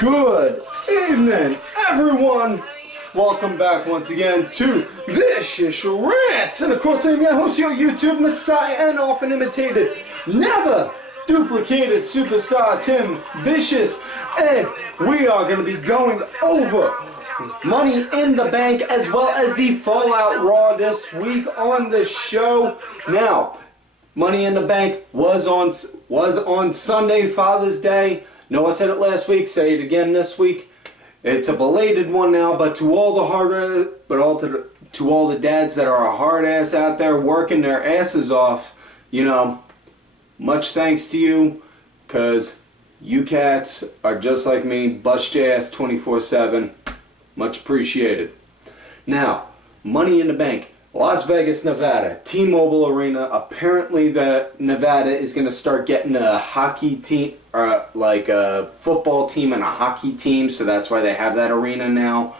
Good evening, everyone. Welcome back once again to Vicious Rants. And of course, I'm your host, your YouTube Messiah, and often imitated, never duplicated superstar Tim Vicious. And we are going to be going over Money in the Bank as well as the Fallout Raw this week on the show. Now, Money in the Bank was on Sunday, Father's Day. No, I said it last week, say it again this week. It's a belated one now, but to all the to all the dads that are a hard ass out there working their asses off, you know, much thanks to you, because you cats are just like me, bust your ass 24/7. Much appreciated. Now, Money in the Bank, Las Vegas, Nevada, T-Mobile Arena. Apparently Nevada is going to start getting a hockey team, like a football team and a hockey team, so that's why they have that arena now.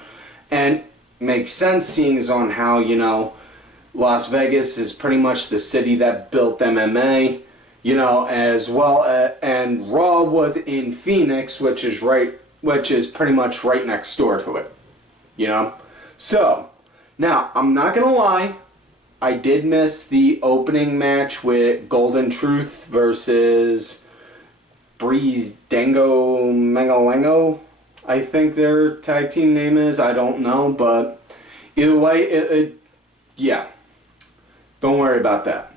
And makes sense seeing as on how, you know, Las Vegas is pretty much the city that built MMA, you know, as well, and Raw was in Phoenix, which is pretty much right next door to it, you know. So now, I'm not going to lie, I did miss the opening match with Golden Truth versus Breeze Dango Mengalengo. I think their tag team name is, I don't know, but either way, yeah, don't worry about that.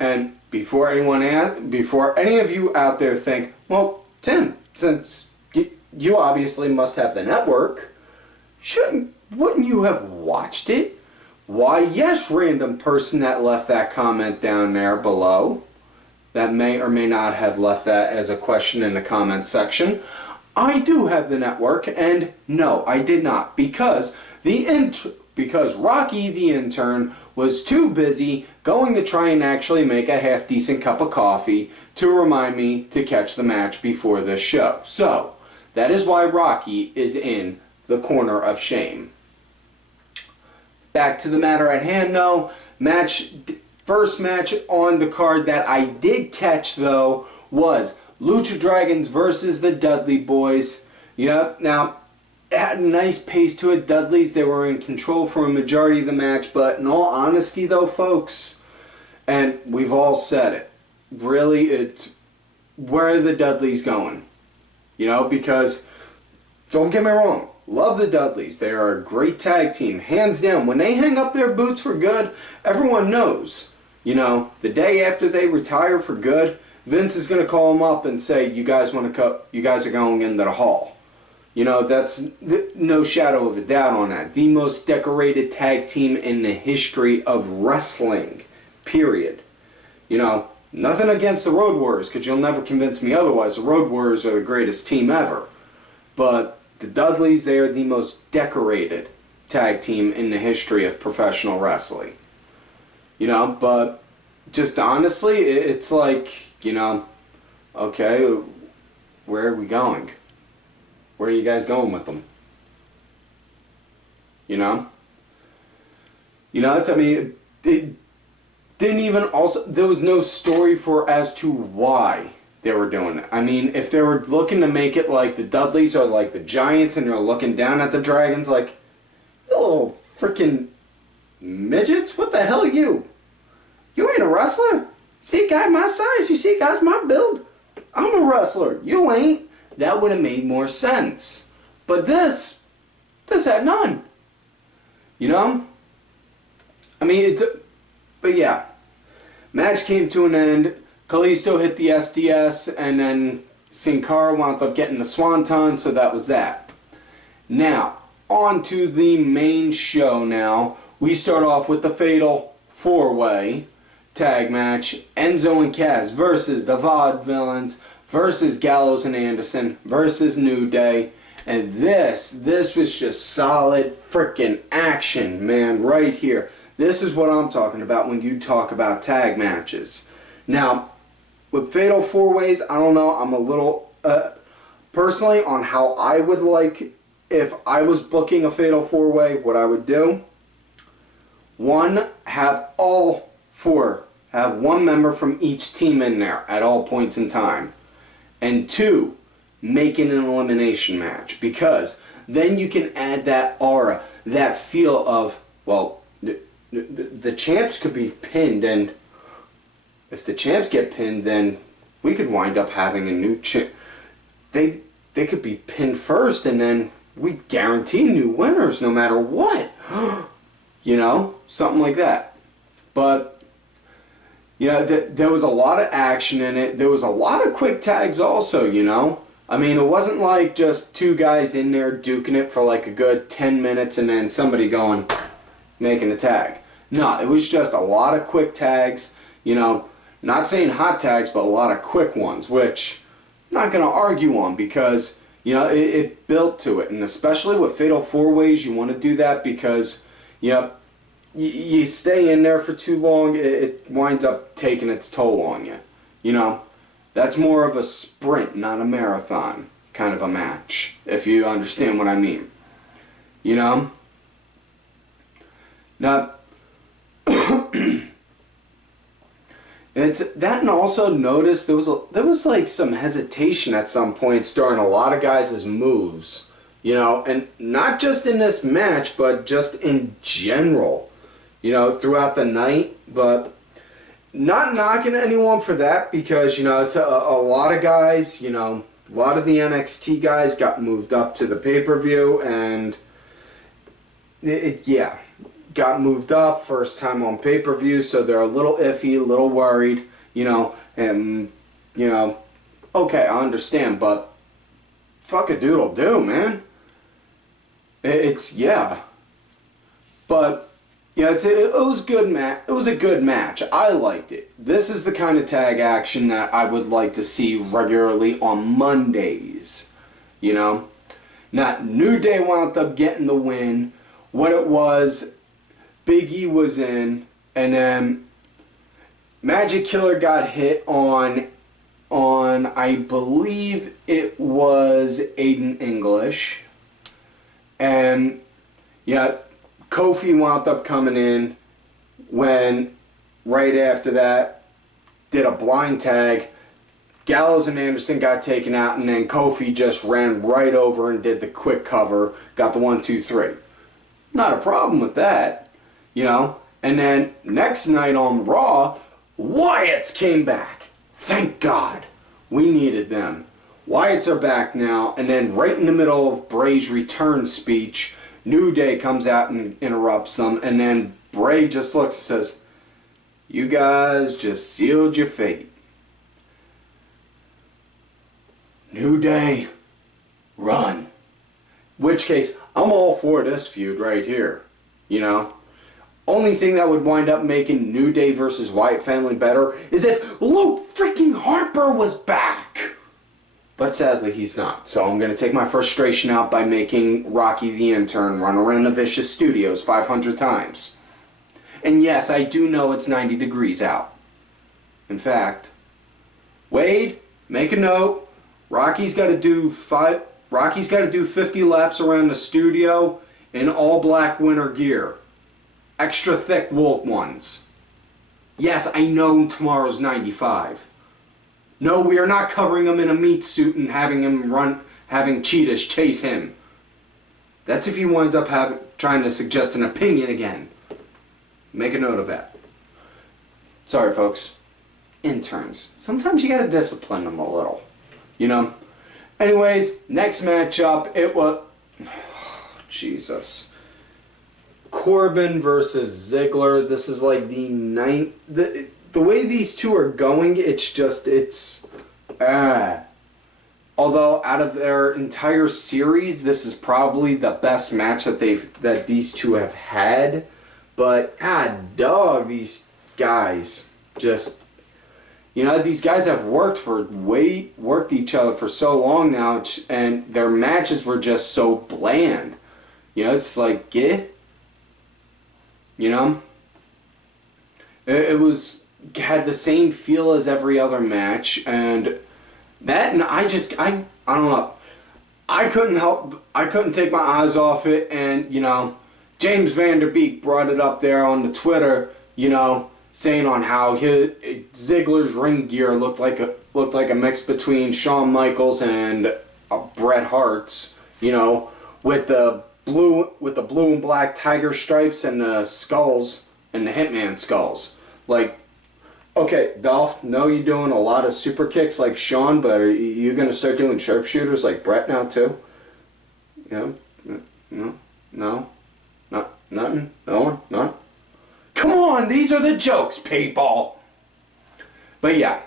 And before any of you out there think, well, Tim, since you obviously must have the network, wouldn't you have watched it? Why, yes, random person that left that comment down there below, that may or may not have left that as a question in the comment section. I do have the network, and no, I did not, because Rocky the intern was too busy going to try and actually make a half-decent cup of coffee to remind me to catch the match before this show. So, that is why Rocky is in the corner of shame. Back to the matter at hand, though. First match on the card that I did catch, though, was Lucha Dragons versus the Dudley Boyz. Yep, now, it had a nice pace to it. Dudleys, they were in control for a majority of the match, but in all honesty, though, folks, and we've all said it, really, where are the Dudleys going? You know, because, don't get me wrong, love the Dudleys. They are a great tag team, hands down. When they hang up their boots for good, everyone knows. You know, the day after they retire for good, Vince is going to call them up and say, "You guys want to you guys are going into the Hall." You know, that's no shadow of a doubt on that. The most decorated tag team in the history of wrestling. Period. You know, nothing against the Road Warriors, because you'll never convince me otherwise. The Road Warriors are the greatest team ever, but the Dudleys, they are the most decorated tag team in the history of professional wrestling. You know, but just honestly, it's like, you know, okay, where are we going? Where are you guys going with them? You know? You know, I mean, it didn't even also, there was no story as to why they were doing it. I mean, if they were looking to make it like the Dudleys are like the Giants and they're looking down at the Dragons like, you little freaking midgets, what the hell you? You ain't a wrestler? See a guy my size, you see guys my build? I'm a wrestler, you ain't. That would have made more sense. But this had none. You know? I mean, but yeah. Match came to an end. Kalisto hit the SDS, and then Sin Cara wound up getting the Swanton, so that was that. Now, on to the main show now. We start off with the Fatal 4-Way tag match. Enzo and Cass versus the VaudeVillians versus Gallows and Anderson versus New Day. And this was just solid freaking action, man, right here. This is what I'm talking about when you talk about tag matches. Now, with Fatal 4-Ways, I don't know, I'm a little, personally, on how I would like, if I was booking a Fatal 4-Way, what I would do, one, have one member from each team in there at all points in time. And two, make it an elimination match, because then you can add that aura, that feel of, well, the champs could be pinned, and if the champs get pinned, then we could wind up having a new champ. They could be pinned first, and then we guarantee new winners no matter what. You know, something like that. But, you know, there was a lot of action in it. There was a lot of quick tags also, you know. I mean, it wasn't like just two guys in there duking it for like a good 10 minutes and then somebody going, making a tag. No, it was just a lot of quick tags, you know, not saying hot tags, but a lot of quick ones, which I'm not going to argue on, because, you know, it built to it. And especially with Fatal 4-Ways, you want to do that because, you know, you stay in there for too long, it winds up taking its toll on you. You know, that's more of a sprint, not a marathon kind of a match, if you understand what I mean. You know? Now, it's that, and also notice there was like some hesitation at some points during a lot of guys' moves, you know, and not just in this match, but just in general, you know, throughout the night. But not knocking anyone for that, because, you know, it's a lot of guys, you know, a lot of the NXT guys got moved up to the pay-per-view, and yeah, got moved up first time on pay-per-view, so they're a little iffy, a little worried, you know, and, you know, okay, I understand, but fuck a doodle do, man. It's, yeah. But, yeah, it was good it was a good match. I liked it. This is the kind of tag action that I would like to see regularly on Mondays, you know. Not New Day wound up getting the win. What it was, Big E was in, and then Magic Killer got hit on I believe it was Aiden English, and yeah, Kofi wound up coming in when right after that did a blind tag. Gallows and Anderson got taken out, and then Kofi just ran right over and did the quick cover, got the 1, 2, 3. Not a problem with that. You know, and then next night on Raw, Wyatt's came back. Thank God. We needed them. Wyatts are back now, and then right in the middle of Bray's return speech, New Day comes out and interrupts them, and then Bray just looks and says, "You guys just sealed your fate. New Day, run." Which case, I'm all for this feud right here, you know. Only thing that would wind up making New Day versus Wyatt family better is if Luke freaking Harper was back. But sadly, he's not. So I'm going to take my frustration out by making Rocky the Intern run around the Vicious Studios 500 times. And yes, I do know it's 90 degrees out. In fact, Wade, make a note. Rocky's got to do 50 laps around the studio in all black winter gear. Extra thick wool ones. Yes, I know tomorrow's 95. No, we are not covering him in a meat suit and having him having cheetahs chase him. That's if he winds up trying to suggest an opinion again. Make a note of that. Sorry, folks. Interns. Sometimes you gotta discipline them a little. You know? Anyways, next matchup, it was... Jesus. Corbin versus Ziggler. This is like the ninth... The way these two are going, it's... Although, out of their entire series, this is probably the best match that these two have had. But, dog, these guys just... You know, these guys have worked each other for so long now, and their matches were just so bland. You know, it's like, you know, it had the same feel as every other match, and that, and I don't know, I couldn't take my eyes off it, and, you know, James Vanderbeek brought it up there on the Twitter, you know, saying on how Ziggler's ring gear looked like a mix between Shawn Michaels and Bret Hart's, you know, with the blue and black tiger stripes and the skulls and the Hitman skulls. Like, okay, Dolph, no, you're doing a lot of super kicks like Shawn, but are you gonna start doing sharpshooters like Bret now too? You know, no, nothing, no one, none. Come on, these are the jokes, people. But yeah,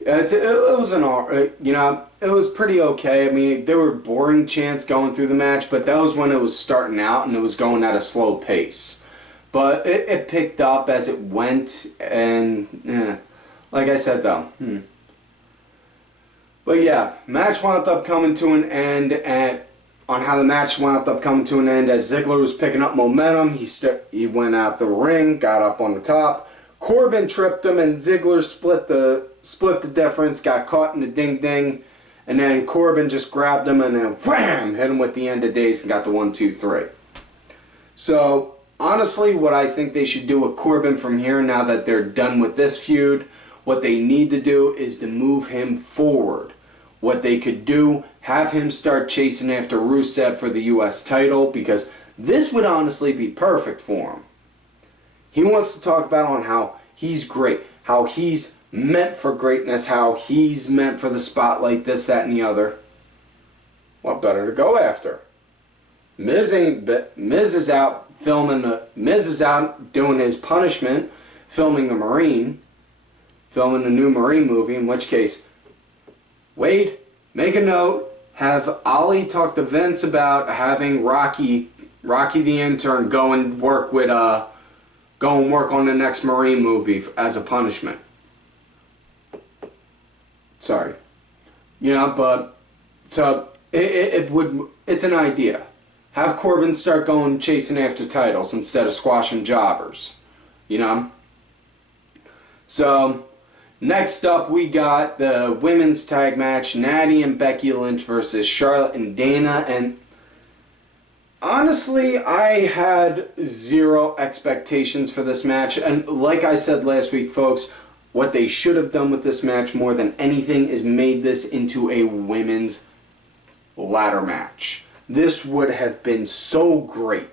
it was you know, it was pretty okay. I mean, there were boring chants going through the match, but that was when it was starting out and it was going at a slow pace. But it picked up as it went, and like I said though. But yeah, match wound up coming to an end, and on how the match wound up coming to an end, as Ziggler was picking up momentum, he went out the ring, got up on the top. Corbin tripped him, and Ziggler split the difference, got caught in the ding-ding, and then Corbin just grabbed him and then wham, hit him with the end of days and got the 1, 2, 3. So honestly, what I think they should do with Corbin from here, now that they're done with this feud, what they need to do is to move him forward. What they could do, have him start chasing after Rusev for the US title, because this would honestly be perfect for him. He wants to talk about on how he's great, how he's meant for greatness, how he's meant for the spotlight, this, that, and the other. What better to go after? Miz is out filming Miz is out doing his punishment, filming the new Marine movie, in which case, Wade, make a note, have Ollie talk to Vince about having Rocky the intern go and work on the next Marine movie as a punishment. Sorry. You know, but so it's an idea. Have Corbin start going chasing after titles instead of squashing jobbers. You know? So next up, we got the women's tag match, Natty and Becky Lynch versus Charlotte and Dana. And honestly, I had zero expectations for this match. And like I said last week, folks, what they should have done with this match more than anything is made this into a women's ladder match. This would have been so great.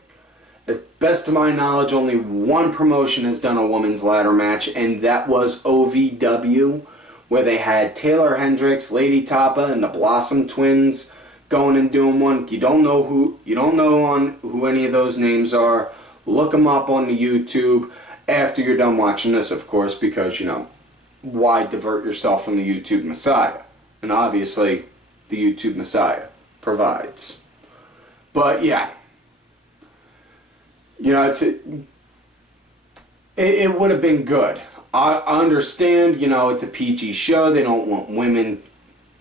As best to my knowledge, only one promotion has done a women's ladder match, and that was OVW, where they had Taylor Hendricks, Lady Tapa, and the Blossom Twins going and doing one. You don't know who any of those names are. Look them up on the YouTube after you're done watching this, of course, because, you know, why divert yourself from the YouTube Messiah? And obviously, the YouTube Messiah provides. But yeah, you know, it would have been good. I understand, you know, it's a PG show. They don't want women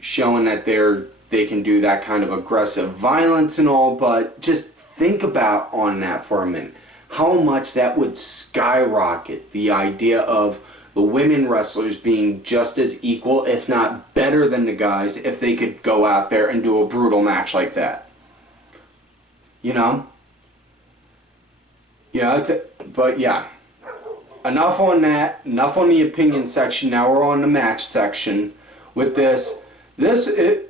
showing that they can do that kind of aggressive violence and all, but just think about on that for a minute. How much that would skyrocket the idea of the women wrestlers being just as equal, if not better than the guys, if they could go out there and do a brutal match like that. You know? But yeah. Enough on that. Enough on the opinion section. Now we're on the match section. With this, it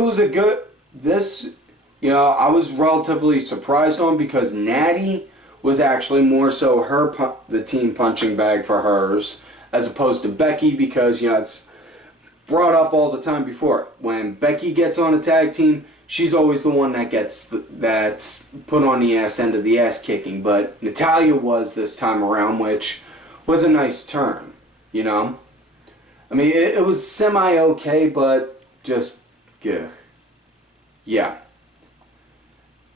was a good. This, you know, I was relatively surprised on, because Natty was actually more so the team punching bag for hers, as opposed to Becky, because, you know, it's brought up all the time before. When Becky gets on a tag team, she's always the one that that's put on the ass end of the ass kicking. But Natalya was this time around, which was a nice turn, you know? I mean, it was semi-okay, but just, yeah.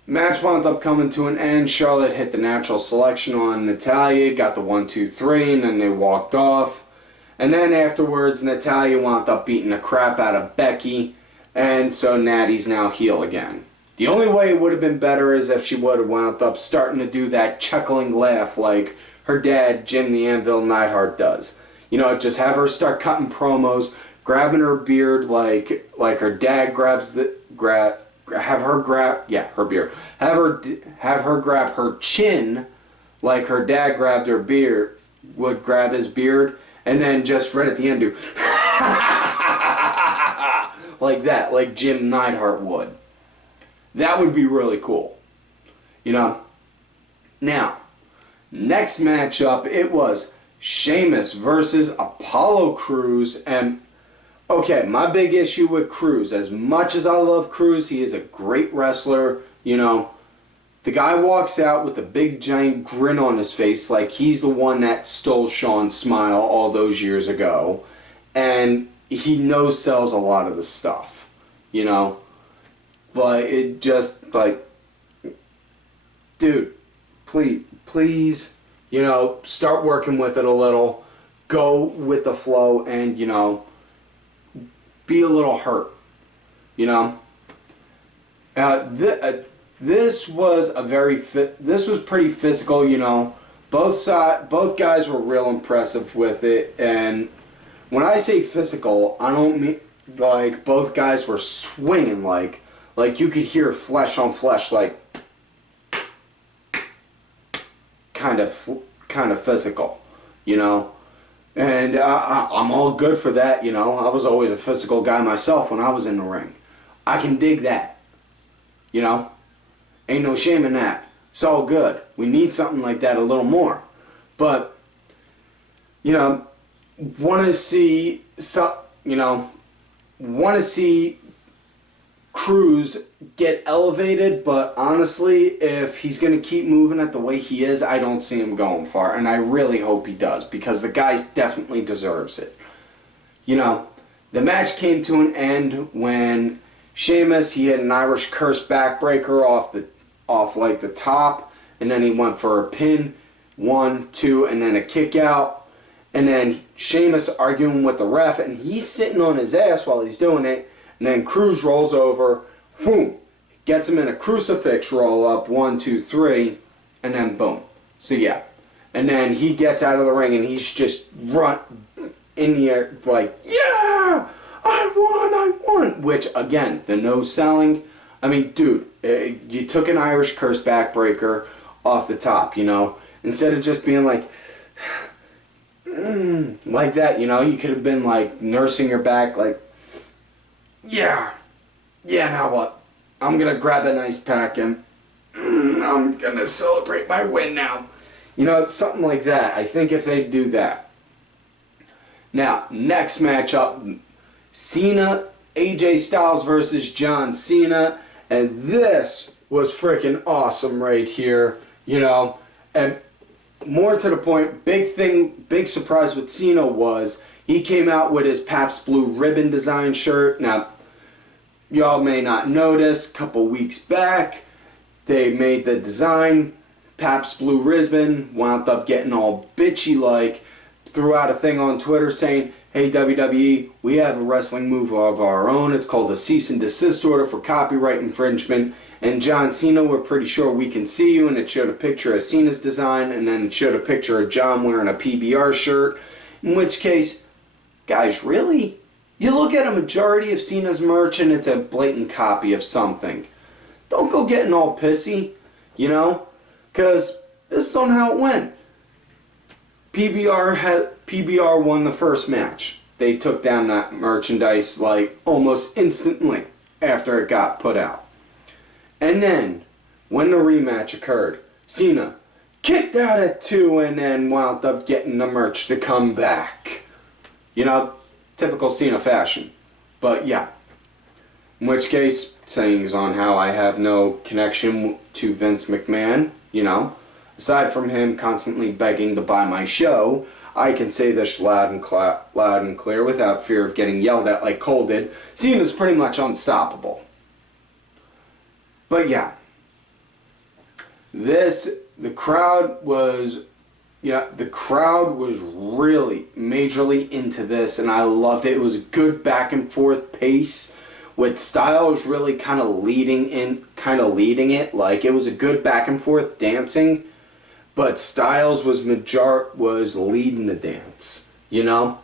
Match wound up coming to an end. Charlotte hit the natural selection on Natalya, got the 1, 2, 3, and then they walked off. And then afterwards, Natalya wound up beating the crap out of Becky, and so Natty's now heel again. The only way it would have been better is if she would have wound up starting to do that chuckling laugh like her dad, Jim the Anvil Neidhart, does. You know, just have her start cutting promos, grabbing her beard like her dad grabs have her grab her beard. Have her grab her chin like her dad grabbed her beard, would grab his beard, and then just right at the end do like that, like Jim Neidhart would. That would be really cool. You know? Now, next matchup, it was Sheamus versus Apollo Crews. And, okay, my big issue with Crews, as much as I love Crews, he is a great wrestler, you know. The guy walks out with a big giant grin on his face like he's the one that stole Shawn's smile all those years ago. And he no-sells a lot of the stuff, you know. But it just, like, dude, please, you know, start working with it a little. Go with the flow and, you know, be a little hurt, you know. This was pretty physical, you know. Both guys were real impressive with it, and when I say physical, I don't mean like both guys were swinging like you could hear flesh on flesh, like kind of physical, you know. And I'm all good for that, you know. I was always a physical guy myself when I was in the ring. I can dig that, you know. Ain't no shame in that. It's all good. We need something like that a little more. But, you know, want to see Crews get elevated, but honestly, if he's going to keep moving at the way he is, I don't see him going far. And I really hope he does, because the guy definitely deserves it. You know, the match came to an end when Sheamus, he had an Irish curse backbreaker off like the top, and then he went for a pin, 1, 2, and then a kick out, and then Sheamus arguing with the ref, and he's sitting on his ass while he's doing it, and then Crews rolls over, boom, gets him in a crucifix roll up, 1, 2, 3, and then boom. So yeah, and then he gets out of the ring and he's just run in the air like, yeah, I won, which again, the no selling. I mean, dude, you took an Irish curse backbreaker off the top, you know, instead of just being like, like that, you know, you could have been like nursing your back, like, yeah, now what? I'm gonna grab a nice pack and I'm gonna celebrate my win now. You know, something like that. I think if they do that. Now, next matchup, Cena, AJ Styles versus John Cena. And this was freaking awesome right here, you know. And more to the point, big surprise with Cena was he came out with his Pabst Blue Ribbon design shirt. Now, y'all may not notice, a couple weeks back, they made the design, Pabst Blue Ribbon, wound up getting all bitchy like, threw out a thing on Twitter saying, hey WWE, we have a wrestling move of our own. It's called a cease and desist order for copyright infringement. And John Cena, we're pretty sure we can see you. And it showed a picture of Cena's design, and then it showed a picture of John wearing a PBR shirt. In which case, guys, really? You look at a majority of Cena's merch and it's a blatant copy of something. Don't go getting all pissy, you know? Because this is on how it went. PBR won the first match. They took down that merchandise like almost instantly after it got put out. And then, when the rematch occurred, Cena kicked out at 2 and then wound up getting the merch to come back. You know, typical Cena fashion. But yeah. In which case, sayings on how I have no connection to Vince McMahon, you know. Aside from him constantly begging to buy my show, I can say this loud and clear without fear of getting yelled at like Cole did. Cena's pretty much unstoppable. But yeah, the crowd was really majorly into this, and I loved it. It was a good back and forth pace with Styles really kind of leading it. Like, it was a good back and forth dancing. But Styles was leading the dance, you know?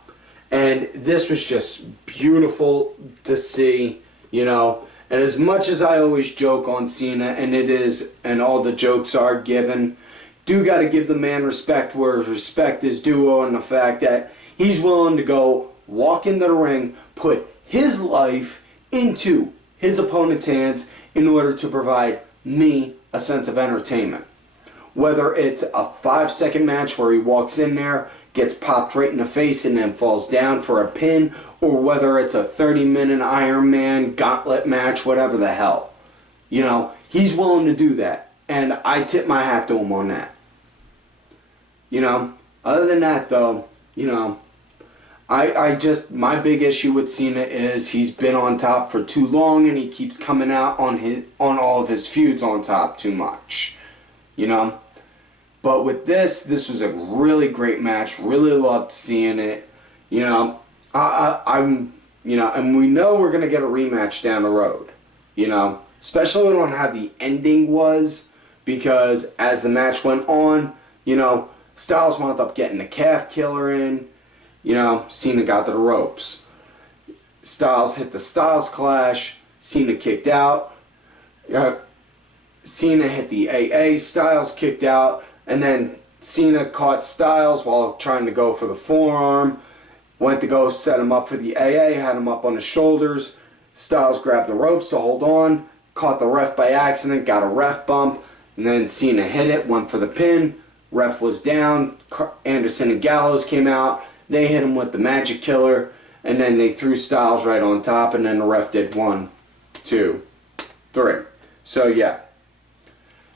And this was just beautiful to see, you know? And as much as I always joke on Cena, and all the jokes are given, do got to give the man respect where respect is due, on the fact that he's willing to go walk into the ring, put his life into his opponent's hands in order to provide me a sense of entertainment. Whether it's a 5-second match where he walks in there, gets popped right in the face and then falls down for a pin, or whether it's a 30-minute Iron Man gauntlet match, whatever the hell. You know, he's willing to do that. And I tip my hat to him on that. You know, other than that though, you know, I just, my big issue with Cena is he's been on top for too long and he keeps coming out on all of his feuds on top too much. You know? But with this was a really great match. Really loved seeing it. You know, I'm, you know, and we know we're going to get a rematch down the road. You know, especially on how the ending was, because as the match went on, you know, Styles wound up getting the calf killer in. You know, Cena got to the ropes. Styles hit the Styles Clash. Cena kicked out. Cena hit the AA. Styles kicked out. And then Cena caught Styles while trying to go for the forearm. Went to go set him up for the AA. Had him up on his shoulders. Styles grabbed the ropes to hold on. Caught the ref by accident. Got a ref bump. And then Cena hit it. Went for the pin. Ref was down. Anderson and Gallows came out. They hit him with the Magic Killer, and then they threw Styles right on top, and then the ref did 1, 2, 3. So yeah.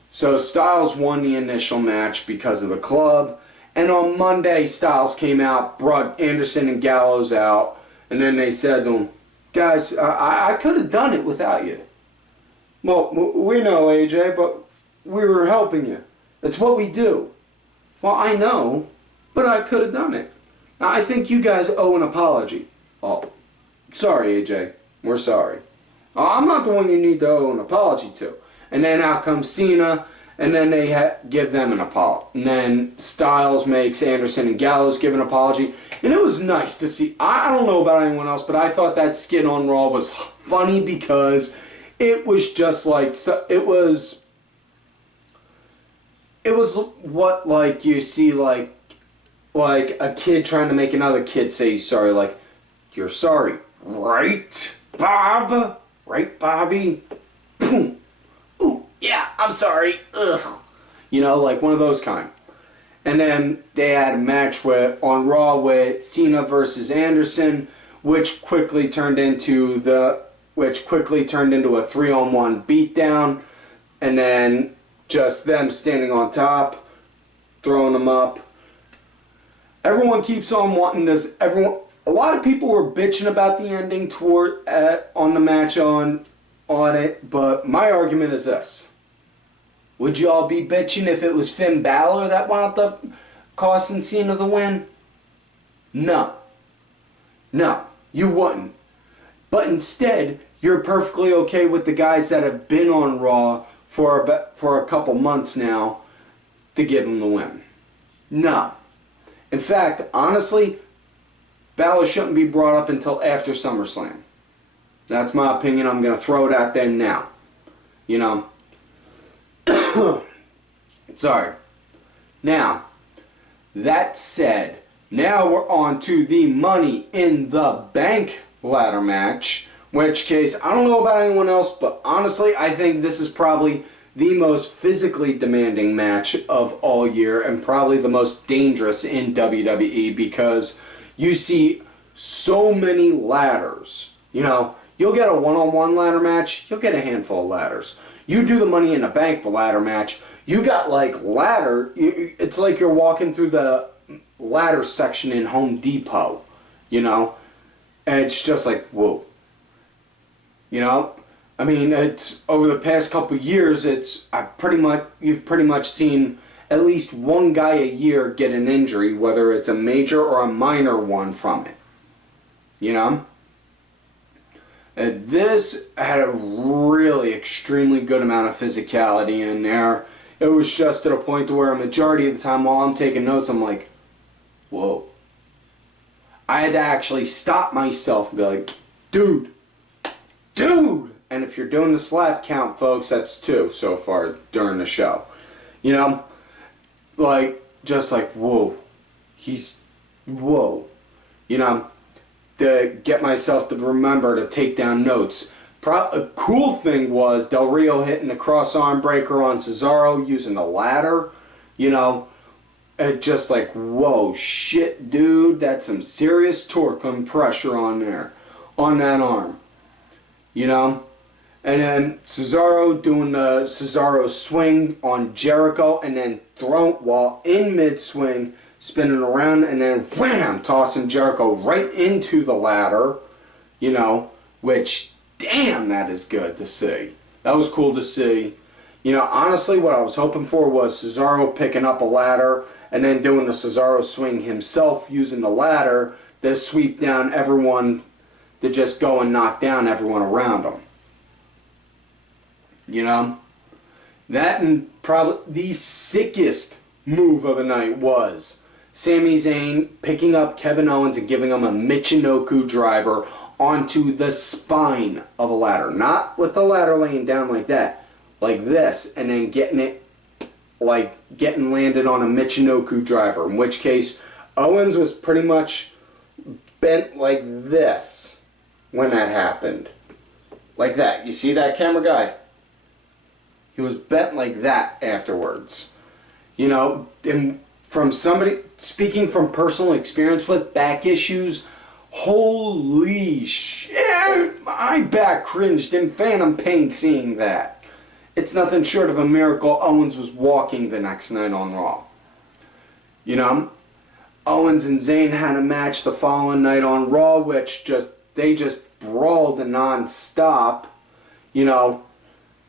So Styles won the initial match because of the club, and on Monday Styles came out, brought Anderson and Gallows out, and then they said to him, guys, I could have done it without you. Well, we know, AJ, but we were helping you. That's what we do. Well, I know, but I could have done it. Now, I think you guys owe an apology. Oh, sorry, AJ. We're sorry. I'm not the one you need to owe an apology to. And then out comes Cena, and then they give them an apology. And then Styles makes Anderson and Gallows give an apology. And it was nice to see. I don't know about anyone else, but I thought that skit on Raw was funny because it was just like, it was what, like, you see, like a kid trying to make another kid say he's sorry, like, you're sorry, right, Bob? Right, Bobby? Boom. Ooh, yeah, I'm sorry. Ugh. You know, like one of those kind. And then they had a match on Raw with Cena versus Anderson, which quickly turned into a 3-on-1 beatdown, and then just them standing on top, throwing them up. Everyone keeps on wanting this. A lot of people were bitching about the ending on the match on it, but my argument is this: would y'all be bitching if it was Finn Balor that wound up costing Cena the win? No, you wouldn't. But instead, you're perfectly okay with the guys that have been on Raw for a couple months now to give them the win. No. In fact, honestly, Balor shouldn't be brought up until after SummerSlam. That's my opinion. I'm going to throw it out there now. You know. Sorry. Now, that said, now we're on to the Money in the Bank ladder match. Which case, I don't know about anyone else, but honestly, I think this is probably the most physically demanding match of all year and probably the most dangerous in WWE because you see so many ladders. You know, you'll get a one-on-one ladder match, you'll get a handful of ladders. You do the Money in the Bank ladder match, you got like it's like you're walking through the ladder section in Home Depot, you know, and it's just like, whoa. You know, I mean, it's over the past couple years. You've pretty much seen at least one guy a year get an injury, whether it's a major or a minor one from it. You know, and this had a really extremely good amount of physicality in there. It was just to the point to where a majority of the time, while I'm taking notes, I'm like, whoa. I had to actually stop myself and be like, dude. And if you're doing the slap count, folks, that's 2 so far during the show. You know, like, just like, whoa. Whoa. You know, to get myself to remember to take down notes. A cool thing was Del Rio hitting the cross arm breaker on Cesaro using the ladder. You know, just like, whoa, shit, dude, that's some serious torque and pressure on there, on that arm. You know? And then Cesaro doing the Cesaro swing on Jericho, and then while in mid-swing, spinning around, and then wham, tossing Jericho right into the ladder, you know, which, damn, that is good to see. That was cool to see. You know, honestly, what I was hoping for was Cesaro picking up a ladder and then doing the Cesaro swing himself using the ladder to sweep down everyone, to just go and knock down everyone around him. You know? That, and probably the sickest move of the night was Sami Zayn picking up Kevin Owens and giving him a Michinoku driver onto the spine of a ladder. Not with the ladder laying down like that. Like this. And then getting it, like, getting landed on a Michinoku driver. In which case, Owens was pretty much bent like this when that happened. Like that. You see that, camera guy? He was bent like that afterwards. You know, and from somebody, speaking from personal experience with back issues, holy shit, my back cringed in phantom pain seeing that. It's nothing short of a miracle Owens was walking the next night on Raw. You know, Owens and Zayn had a match the following night on Raw, which they just brawled non-stop. You know,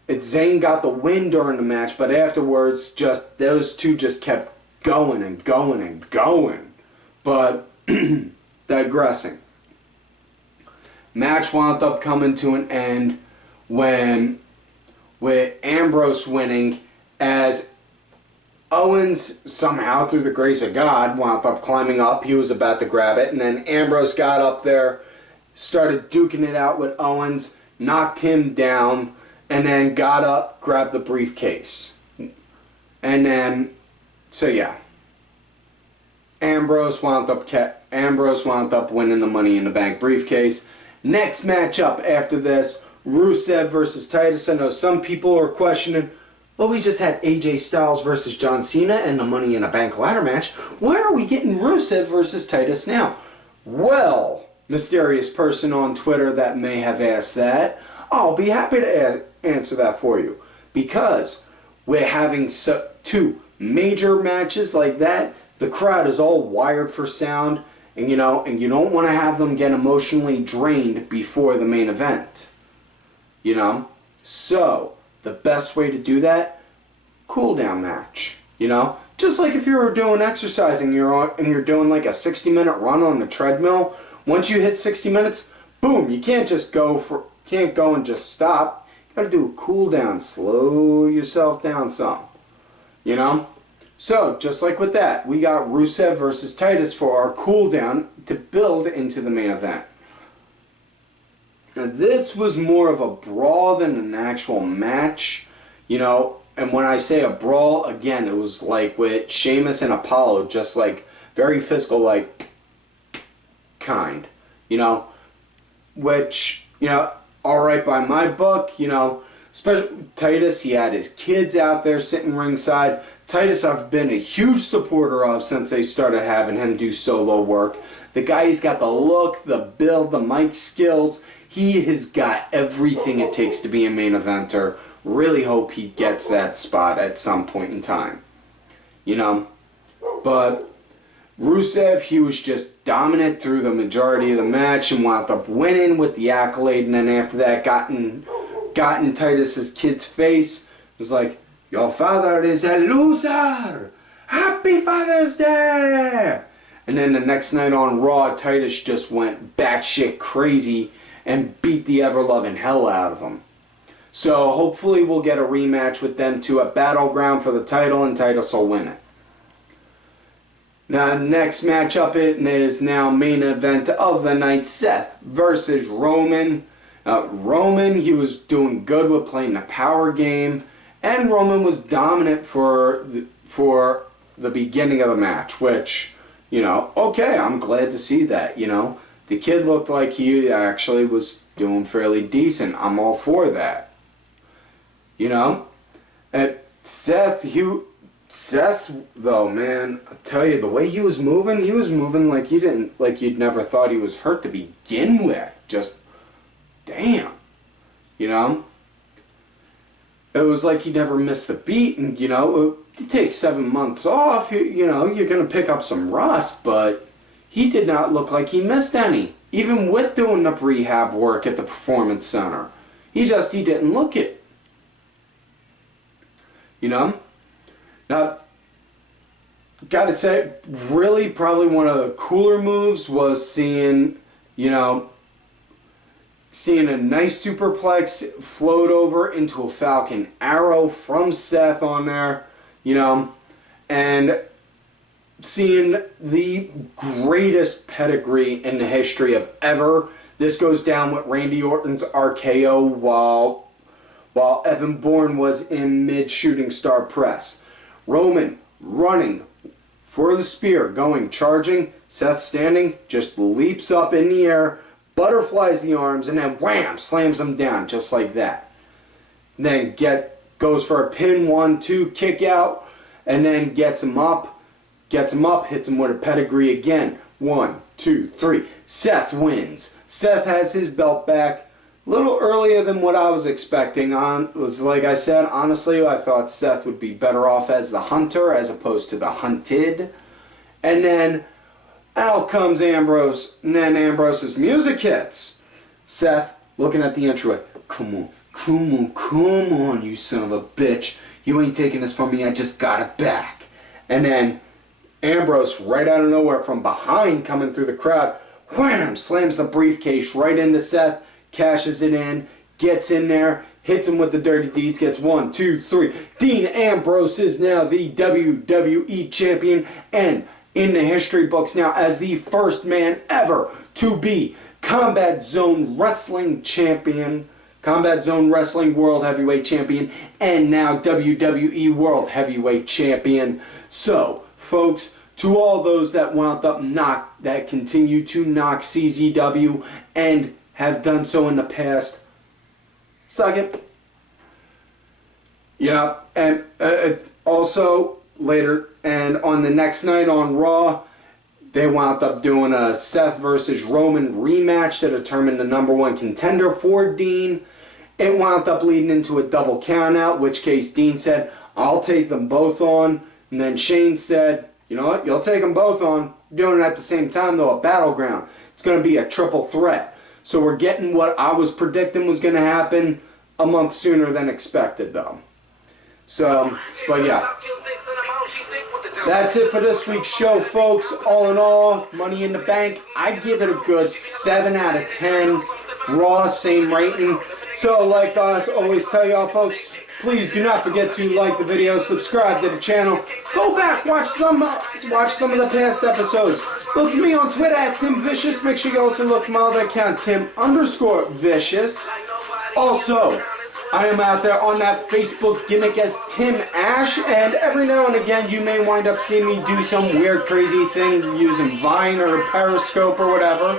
Zayn got the win during the match, but afterwards, those two just kept going and going and going. But, digressing. Match wound up coming to an end with Ambrose winning, as Owens, somehow through the grace of God, wound up climbing up. He was about to grab it, and then Ambrose got up there, started duking it out with Owens, knocked him down, and then got up, grabbed the briefcase. And then, so yeah. Ambrose wound up winning the Money in the Bank briefcase. Next matchup after this, Rusev versus Titus. I know some people are questioning, well, we just had AJ Styles versus John Cena in the Money in the Bank ladder match. Why are we getting Rusev versus Titus now? Well, mysterious person on Twitter that may have asked that, I'll be happy to answer that for you. Because we're having two major matches like that, the crowd is all wired for sound, and you know, and you don't want to have them get emotionally drained before the main event. You know? So, the best way to do that, cool down match. You know? Just like if you were doing exercising, and you're doing like a 60-minute run on the treadmill, once you hit 60 minutes, boom, you can't go and just stop. You gotta do a cool down, slow yourself down some. You know? So, just like with that, we got Rusev versus Titus for our cool down to build into the main event. Now, this was more of a brawl than an actual match, you know, and when I say a brawl, again, it was like with Sheamus and Apollo, just like very physical, like, kind, you know, which, you know, alright by my book, you know, especially Titus, he had his kids out there sitting ringside. Titus I've been a huge supporter of since they started having him do solo work. The guy, he's got the look, the build, the mic skills. He has got everything it takes to be a main eventer. Really hope he gets that spot at some point in time. You know? But Rusev, he was just dominant through the majority of the match and wound up winning with the accolade, and then after that got in Titus's kid's face. It was like, your father is a loser! Happy Father's Day! And then the next night on Raw, Titus just went batshit crazy and beat the ever-loving hell out of him. So hopefully we'll get a rematch with them two at Battleground for the title, and Titus will win it. Now, next matchup is now main event of the night, Seth versus Roman. Roman, he was doing good with playing the power game, and Roman was dominant for the beginning of the match, which, you know, okay, I'm glad to see that, you know. the kid looked like he actually was doing fairly decent. I'm all for that. You know? And Seth, though, man, I tell you, the way he was moving like you'd never thought he was hurt to begin with. Just, damn. You know? It was like he never missed a beat, and, you know, you take 7 months off, you know, you're going to pick up some rust, but he did not look like he missed any. Even with doing the rehab work at the Performance Center. He didn't look it. You know? Now, gotta say, really probably one of the cooler moves was seeing a nice superplex float over into a Falcon Arrow from Seth on there, you know, and seeing the greatest pedigree in the history of ever. This goes down with Randy Orton's RKO while Evan Bourne was in mid-shooting star press. Roman running for the spear, charging. Seth standing, just leaps up in the air, butterflies the arms, and then wham, slams him down just like that. Then goes for a pin, 1-2 kick out, and then gets him up, hits him with a pedigree again. 1, 2, 3. Seth wins. Seth has his belt back. A little earlier than what I was expecting. Like I said, honestly, I thought Seth would be better off as the hunter as opposed to the hunted. And then out comes Ambrose, and then Ambrose's music hits. Seth looking at the intro. Come on, you son of a bitch. You ain't taking this from me, I just got it back. And then Ambrose, right out of nowhere from behind, coming through the crowd, wham, slams the briefcase right into Seth. Cashes it in, gets in there, hits him with the dirty deeds, gets 1, 2, 3. Dean Ambrose is now the WWE Champion, and in the history books now as the first man ever to be Combat Zone Wrestling Champion, Combat Zone Wrestling World Heavyweight Champion, and now WWE World Heavyweight Champion. So, folks, to all those that wound up that continue to knock CZW and have done so in the past, suck it. You know, and also later, and on the next night on Raw, they wound up doing a Seth versus Roman rematch to determine the #1 contender for Dean. It wound up leading into a double countout, which case Dean said, I'll take them both on. And then Shane said, you know what, you'll take them both on. Doing it at the same time, though, a battleground. It's going to be a triple threat. So we're getting what I was predicting was going to happen a month sooner than expected, though. So, but yeah. That's it for this week's show, folks. All in all, Money in the Bank, I give it a good 7 out of 10. Raw, same rating. So, like I always tell y'all, folks, please do not forget to like the video, subscribe to the channel. Go back, watch some of the past episodes. Look for me on Twitter at Tim Vicious. Make sure you also look for my other account, Tim_Vicious. Also, I am out there on that Facebook gimmick as Tim Ash, and every now and again you may wind up seeing me do some weird, crazy thing using Vine or Periscope or whatever.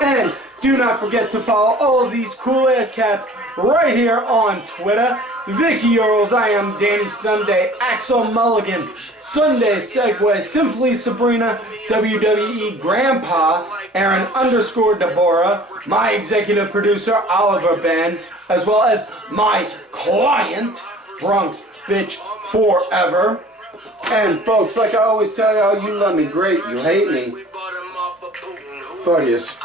And do not forget to follow all of these cool-ass cats right here on Twitter. Vicky Earls, I am Danny Sunday, Axel Mulligan, Sunday Segway, Simply Sabrina, WWE Grandpa, Aaron_Deborah, my executive producer, Oliver Ben, as well as my client, Bronx Bitch Forever. And folks, like I always tell y'all, you love me great, you hate me. Fuck yes.